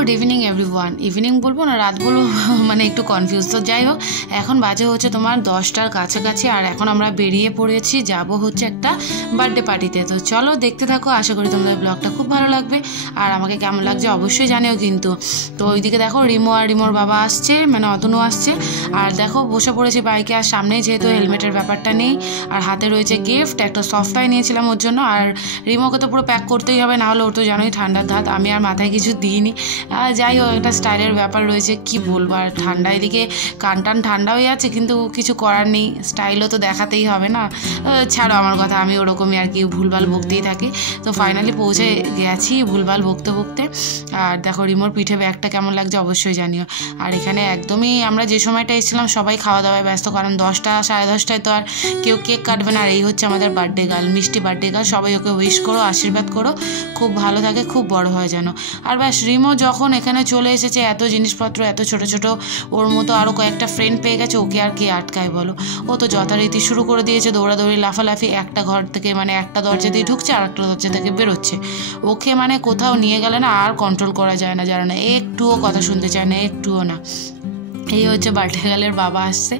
Good evening everyone. Evening বলবো না রাত বলবো মানে একটু কনফিউজ। তো যাই হোক, এখন বাজে হচ্ছে তোমার 10টার কাছাকাছি, আর এখন আমরা বেরিয়ে পড়েছি, যাব হচ্ছে একটা বার্থডে পার্টিতে। তো চলো দেখতে থাকো, আশা করি তোমাদের ব্লগটা খুব ভালো লাগবে, আর আমাকে কেমন লাগছে অবশ্যই জানিও কিন্তু। তো ওইদিকে দেখো রিমো আর রিমোর বাবা আসছে, মানে অতনু আসছে, আর দেখো বসে পড়েছি বাইকে, আর সামনে যেহেতু হেলমেটের ব্যাপারটা নেই, আর হাতে রয়েছে গিফট, একটা সফট টয় নিয়েছিলাম ওর জন্য। আর রিমোকে তো পুরো প্যাক করতেই হবে, না হলে ওর তো জানোই ঠান্ডার ধাত, আমি আর মাথায় কিছু দিইনি। যাই হোক, একটা স্টাইলের ব্যাপার রয়েছে, কি বলবো, আর ঠান্ডা এদিকে কান টান ঠান্ডা হয়ে যাচ্ছে, কিন্তু কিছু করার নেই, স্টাইলও তো দেখাতেই হবে না। ছাড়ো আমার কথা, আমি ওরকমই আর কি ভুলভাল বকতেই থাকি। তো ফাইনালি পৌঁছে গেছি ভুলভাল বকতে বকতে। আর দেখো রিমোর পিঠে ব্যাগটা কেমন লাগছে অবশ্যই জানিও। আর এখানে একদমই আমরা যে সময়টা এসেছিলাম সবাই খাওয়া দাওয়ায় ব্যস্ত, কারণ 10টা সাড়ে 10টায় তো আর কেউ কেক কাটবে না। আর এই হচ্ছে আমাদের বার্থডে গার্ল, মিষ্টি বার্থডে গার্ল। সবাই ওকে উইশ করো, আশীর্বাদ করো, খুব ভালো থাকে, খুব বড় হয় যেন। আর ব্যাস, রিমো যখন এখানে চলে এসেছে, এত জিনিসপত্র, এত ছোট ছোট, ওর মতো আরও কয়েকটা ফ্রেন্ড পেয়ে গেছে, ওকে আর কে আটকায় বলো। ও তো যথারীতি শুরু করে দিয়েছে দৌড়াদৌড়ি, লাফালাফি, একটা ঘর থেকে মানে একটা দরজা দিয়ে ঢুকছে আর একটা দরজা থেকে বেরোচ্ছে। ওকে মানে কোথাও নিয়ে গেলে না আর কন্ট্রোল করা যায় না, জানো না, একটুও কথা শুনতে চায় না, একটুও না। এই হচ্ছে বার্থডে গার্লের বাবা আসছে।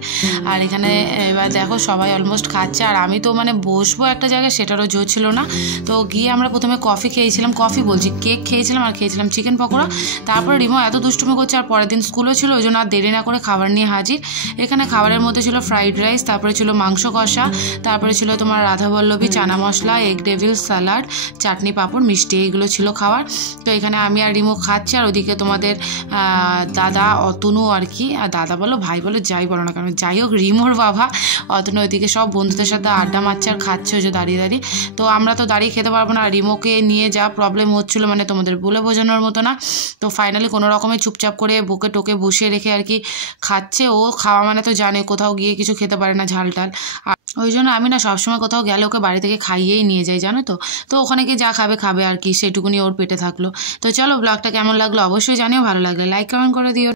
আর এখানে এবার দেখো সবাই অলমোস্ট খাচ্ছে, আর আমি তো মানে বসবো একটা জায়গায় সেটারও জো ছিল না। তো গিয়ে আমরা প্রথমে কফি খেয়েছিলাম, কফি বলছি কেক খেয়েছিলাম, আর খেয়েছিলাম চিকেন পকোড়া। তারপরে রিমো এত দুষ্টুমি করছে, আর পরের দিন স্কুলও ছিল, ওই জন্য আর দেরি না করে খাবার নিয়ে হাজির। এখানে খাবারের মধ্যে ছিল ফ্রাইড রাইস, তারপরে ছিল মাংস কষা, তারপরে ছিল তোমার radhaballabhi chana masala, egg devil salad, চাটনি পাঁপড়, মিষ্টি, এইগুলো ছিল খাবার। তো এখানে আমি আর রিমো খাচ্ছি, আর ওদিকে তোমাদের দাদা অতনু আর কি, আর দাদা বলো ভাই বলো যাই বলো না, কারণ যাই হোক রিমোর বাবা অতনু ওইদিকে সব বন্ধুদের সাথে আড্ডা মারছে আর খাচ্ছে ওই যে দাঁড়িয়ে দাঁড়িয়ে। তো আমরা তো দাঁড়িয়ে খেতে পারবো না, আর রিমোকে নিয়ে যা প্রবলেম হচ্ছিলো মানে তোমাদের বলে বোঝানোর মতো না। তো ফাইনালি কোনো রকমে চুপচাপ করে বুকে টোকে বসিয়ে রেখে আর কি খাচ্ছে। ও খাওয়া মানে তো জানে, কোথাও গিয়ে কিছু খেতে পারে না ঝাল টাল, আর ওই জন্য আমি না সবসময় কোথাও গেলে ওকে বাড়ি থেকে খাইয়েই নিয়ে যাই, জানো তো। তো ওখানে গিয়ে যা খাবে খাবে আর কি, সেটুকুনি ওর পেটে থাকলো। তো চলো, ব্লগটা কেমন লাগলো অবশ্যই জানিও, ভালো লাগলে লাইক কমেন্ট করে দিও।